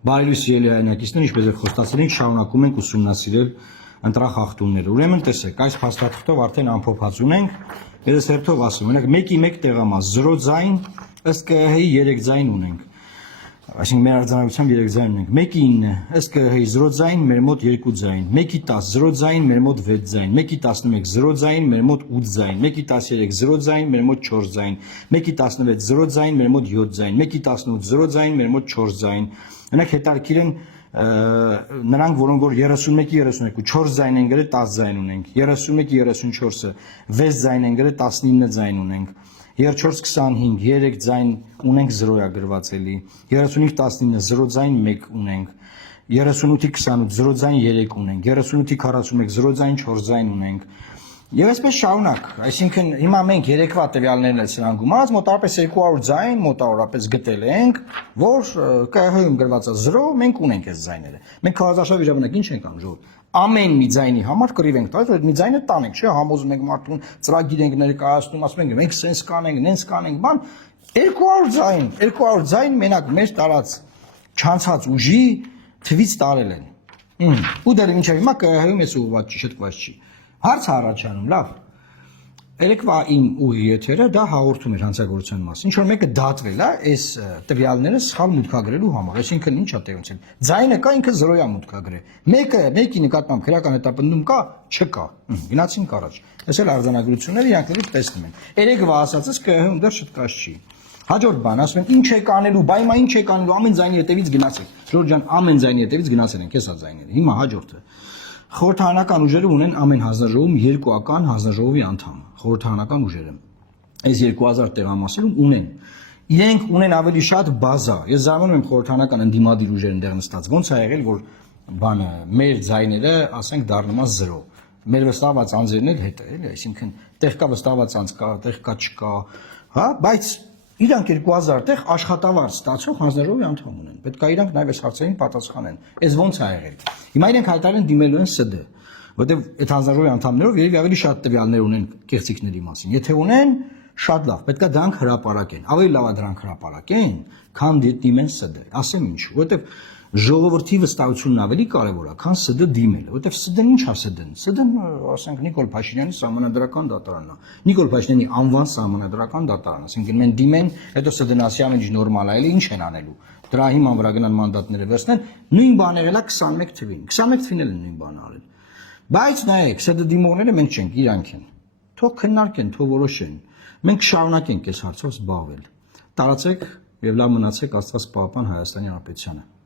Բարելույս սիրելի հայրենակիցներ, ինչպես եք խոստացել ենք, շարունակում ենք ուսումնասիրել ընտրախախտումները։ Ուրեմն տեսեք, այս փաստաթղթով արդեն ամփոփած ունենք, ես հերթով ասում, ունենք 1-ի 1 տեղամաս 0 ձայն, ըստ ԿՀ-ի 3 ձայն ունենք։ Այսինքն մեր արձանագրությամբ 3 ձայն ունենք։ 1-ի 9, ըստ ԿՀ-ի 0 ձայն, մեր մոտ 2 ձայն։ 1-ի 10 0 ձայն, մեր մոտ 6 ձայն։ 1-ի 11 0 ձայն, մեր մոտ 8 ձայն։ 1-ի 13 0 ձայն, մեր մոտ 4 ձայն։ 1-ի 16 0 ձայն, մեր մոտ 7 ձայն։ 1-ի 18 0 ձայն, մեր մոտ 4 ձայն։ Նրանք հետաքրքիր են նրանք, որոնք որ 31-ի 32 4 ձայն են գրել, 10 ձայն ունենք։ 31-ի 34-ը 6 ձայն են գրել, 19 ձայն ունենք։ 34-25 3 ձայն ունենք 0-ա գրված էլի։ 35-19 0 ձայն 1 ունենք։ 38-28 0 ձայն 3 ունենք։ 38-41 0 ձայն 4 ձայն ունենք։ Եվ այսպես շարունակ, այսինքն հիմա մենք երեկվա տվյալներն էլ սրանք գումարած մոտավորապես 200 ձայն մոտավորապես գտել ենք, որ ԿՀ-ում գրված է 0, մենք ունենք այս ձայները։ Մենք քարոզարշավի ժամանակ ինչ ենք անում, ժողովուրդ։ Ամեն մի ձայնի համար կռիվ ենք տալիս, որ այդ մի ձայնը տանենք, չէ՞, համոզում ենք մարդուն, ծրագիր ենք ներկայացնում, ասում ենք մենք սենց կանենք, նենց կանենք, բան 200 ձայն մենակ մեր տարած չանցած ուժի թվից տարել են։ Ու դեռ մինչև հիմա ԿՀ-ում էս ուղղված չի, շտկված չի։ Հարց առաջանում, լավ։ Երեկվա իմ ուղի եթերը դա հաղորդում էր հանցագործության մասին։ Ինչ որ մեկը դատվել է այս տվյալները սխալ մուտքագրելու համար, այսինքն ի՞նչ է տեղի ունեցել։ Ձայնը կա, ինքը 0-յա մուտքագրել։ Մեկի նկատմամբ քրական հետապնդում կա, չկա։ Գնացինք առաջ։ Այս էլ արձանագրությունները իրանք լրիվ տեսնում են։ Երեկվա ասածս ԿՀ-ում դեռ շտկած չի։ Հաջորդ բան, ասում են ինչ եք անելու, բայ հիմա ինչ եք անելու, ամեն ձայնի հետևից գնացեք։ Ժորժ ջան, ամեն ձայնի հետևից գնացել ենք, հեսա ձայները։ Հիմա հաջորդը։ Խորհրդարանական ուժերը ունեն ամեն հանձնաժողովում 2-ական հանձնաժողովի անդամ, խորհրդարանական ուժերը։ Այս 2000 տեղամասերում ունեն։ Իրենք ունեն ավելի շատ բազա։ Ես զարմանում եմ խորհրդարանական ընդդիմադիր ուժերն դեռ նստած։ Ոնց է եղել, որ բանը մեր ձայները, ասենք, դառնում է 0։ Մեր վստահված անձերն էլ հետ է, էլի, այսինքն տեղ կա վստահված անձ կա, տեղ կա չկա, հա, բայց իրանք 2000 տեղ աշխատավարձ ստացող հանձնաժողովի անդամ ունեն։ Պետք է իրանք նաև այս հարցերին պատասխանեն։ Այս ոնց է եղել։ Հիմա իրենք հայտարարեն դիմելու են ՍԴ, որտեղ այդ հանձնաժողովի անդամներով երևի ավելի շատ տվյալներ ունեն կեղծիքների մասին։ Եթե ունեն, շատ լավ, պետք է դրանք հրապարակեն։ Ավելի լավ է դրանք հրապարակեն, քան դիմեն ՍԴ։ Ասեմ ինչու, որտեղ ժողովրդի վստահությունն ավելի կարևոր է, քան ՍԴ դիմելը, որտեղ ՍԴ-ն ինչ է ՍԴ-ն։ ՍԴ-ն, ասենք, Նիկոլ Փաշինյանի սահմանադրական դատարանն է։ Նիկոլ Փաշինյանի անվան սահմանադրական դատարան, ասենք մեն դիմեն, հետո ՍԴ-ն ասի ամեն ինչ նորմալ է, էլի ինչ են անելու։ Դրա հիման վրա գնան մանդատները վերցնեն, նույն բանը եղել է 21 թվին։ 21 թվին էլ նույն բանը արել։ Բայց նայեք, ՍԴ դիմողները մենք չենք, իրանք են։ Թող քննարկեն, թող որոշեն։ Մենք շարունակենք այս հարցով զբաղվել։ Տարածեք եւ լավ մնացեք, Աստված պահապան Հայաստանի Հանրապետությանը։